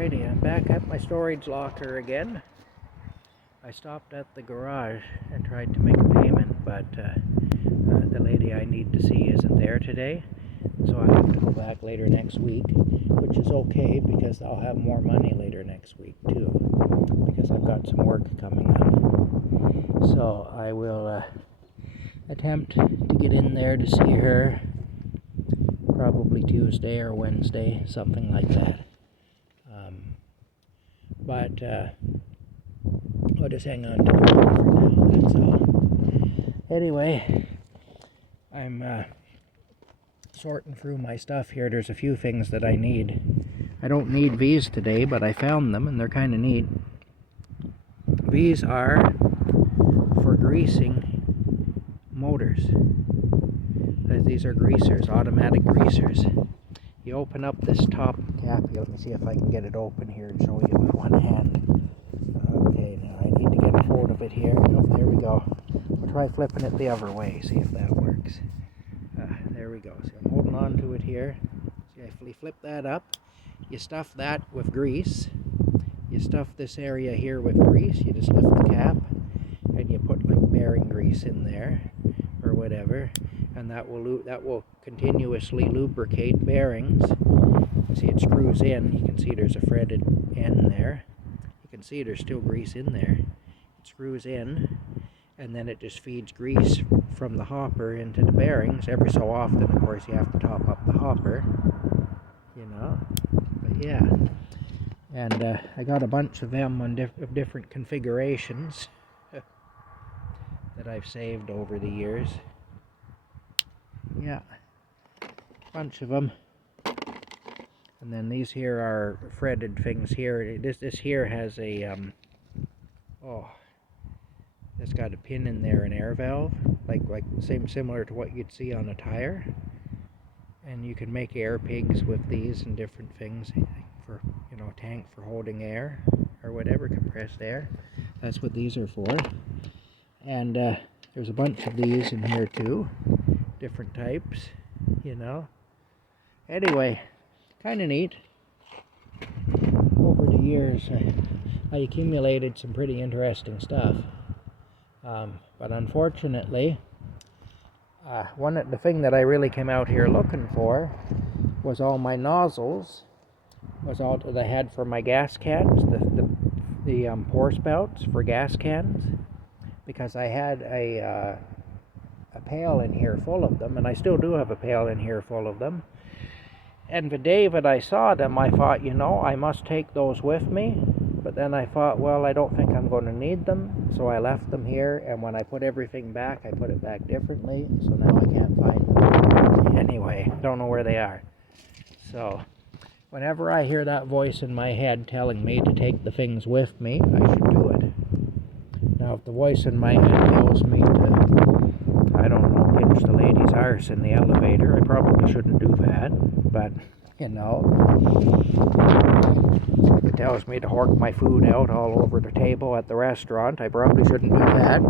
Alrighty, I'm back at my storage locker again. I stopped at the garage and tried to make a payment, but the lady I need to see isn't there today, so I have to go back later next week, which is okay because I'll have more money later next week too, because I've got some work coming up. So I will attempt to get in there to see her probably Tuesday or Wednesday, something like that. But I'll just hang on to the money for now, that's all. Anyway, I'm sorting through my stuff here. There's a few things that I need. I don't need these today, but I found them and they're kind of neat. These are for greasing motors. These are greasers, automatic greasers. You open up this top cap here. Let me see if I can get it open here and show you with one hand. Okay, now I need to get a hold of it here. Oh, there we go. I'll try flipping it the other way, see if that works. There we go. See, I'm holding on to it here. See, if you flip that up, you stuff that with grease. You stuff this area here with grease. You just lift the cap and you put like bearing grease in there or whatever, and that will continuously lubricate bearings. See, it screws in. You can see there's a threaded end there. You can see there's still grease in there. It screws in, and then it just feeds grease from the hopper into the bearings. Every so often, of course, you have to top up the hopper, you know. But yeah, and I got a bunch of them on different configurations that I've saved over the years. Yeah, bunch of them. And then these here are threaded things here. This here has a it's got a pin in there, an air valve, like similar to what you'd see on a tire. And you can make air pigs with these and different things for, you know, tank for holding air or whatever, compressed air. That's what these are for. And there's a bunch of these in here too, different types, you know. Anyway, kind of neat. Over the years, I accumulated some pretty interesting stuff. But unfortunately, the thing that I really came out here looking for was all my nozzles, was all that I had for my gas cans, the pour spouts for gas cans, because I had a pail in here full of them, and I still do have a pail in here full of them. And the day that I saw them, I thought, you know, I must take those with me. But then I thought, well, I don't think I'm going to need them. So I left them here, and when I put everything back, I put it back differently. So now I can't find them. Anyway, don't know where they are. So whenever I hear that voice in my head telling me to take the things with me, I should do it. Now, if the voice in my head tells me to, I don't know, pinch the lady's arse in the elevator, I probably shouldn't do that. But, you know, if it tells me to hork my food out all over the table at the restaurant, I probably shouldn't do that.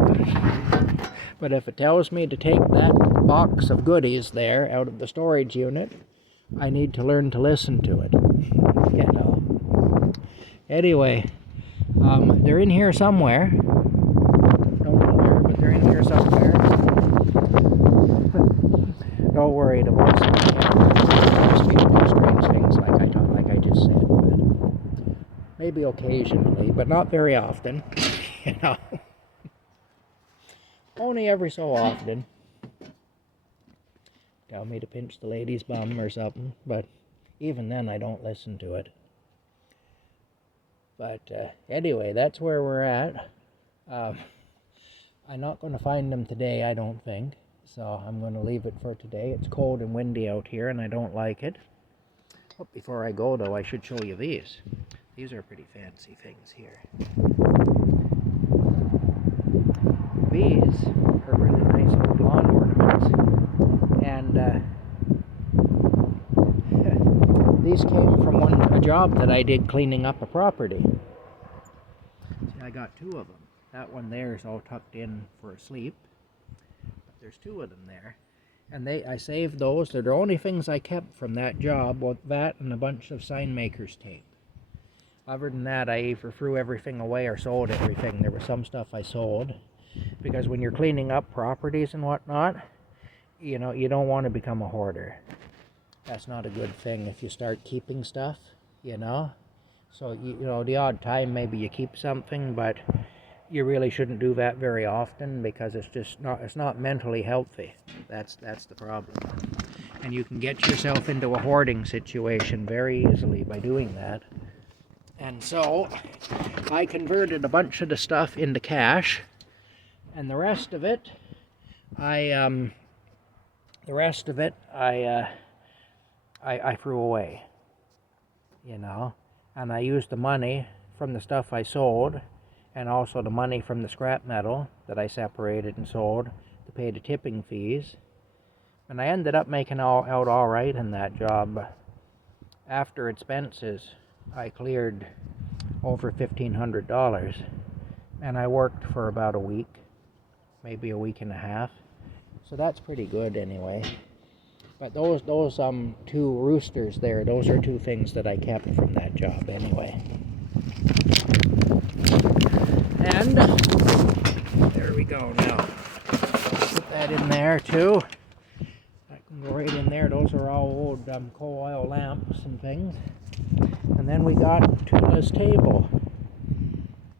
But if it tells me to take that box of goodies there out of the storage unit, I need to learn to listen to it, you know. Anyway, they're in here somewhere. Don't know where, but they're in here somewhere. Don't worry, the voice in my head tells me to do strange things like I just said. But maybe occasionally, but not very often. You know, only every so often. Tell me to pinch the lady's bum or something, but even then I don't listen to it. But anyway, that's where we're at. I'm not going to find them today, I don't think. So I'm going to leave it for today. It's cold and windy out here and I don't like it. But before I go though, I should show you these. These are pretty fancy things here. These are really nice old lawn ornaments. And these came from a job that I did cleaning up a property. See, I got two of them. That one there is all tucked in for asleep. There's two of them there, and I saved those. They're the only things I kept from that job, with that and a bunch of sign maker's tape. Other than that, I either threw everything away or sold everything. There was some stuff I sold, because when you're cleaning up properties and whatnot, you know, you don't want to become a hoarder. That's not a good thing if you start keeping stuff, you know. So, you know, the odd time maybe you keep something, but you really shouldn't do that very often, because it's not mentally healthy. That's the problem. And you can get yourself into a hoarding situation very easily by doing that. And so I converted a bunch of the stuff into cash, and the rest of it I threw away, you know. And I used the money from the stuff I sold, and also the money from the scrap metal that I separated and sold, to pay the tipping fees. And I ended up making out all right in that job. After expenses, I cleared over $1,500, and I worked for about a week, maybe a week and a half. So that's pretty good anyway. But those two roosters there, those are two things that I kept from that job anyway. And there we go now. Put that in there too. I can go right in there. Those are all old coal oil lamps and things. And then we got to this table,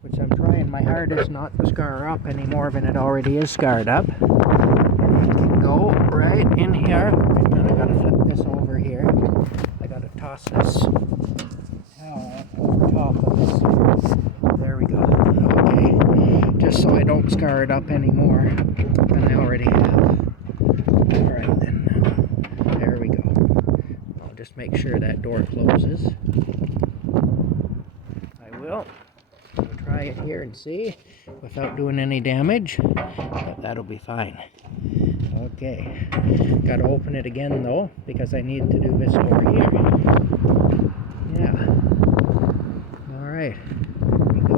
which I'm trying my hardest not to scar up any more than it already is scarred up. And it can go right in here. And I gotta flip this over here. I gotta toss this towel over top of this. There we go. Okay. Just so I don't scar it up anymore than I already have. Alright then. There we go. I'll just make sure that door closes. I will. We'll try it here and see without doing any damage. But that'll be fine. Okay. Gotta open it again though, because I need to do this over here. Yeah. Alright. Here we go.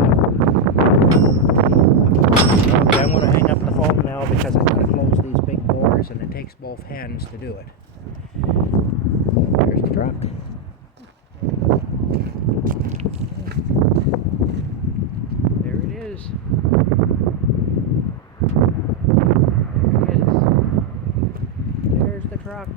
Okay, I'm gonna hang up the phone now because I gotta close these big doors, and it takes both hands to do it. There's the truck. There it is. There it is. There's the truck.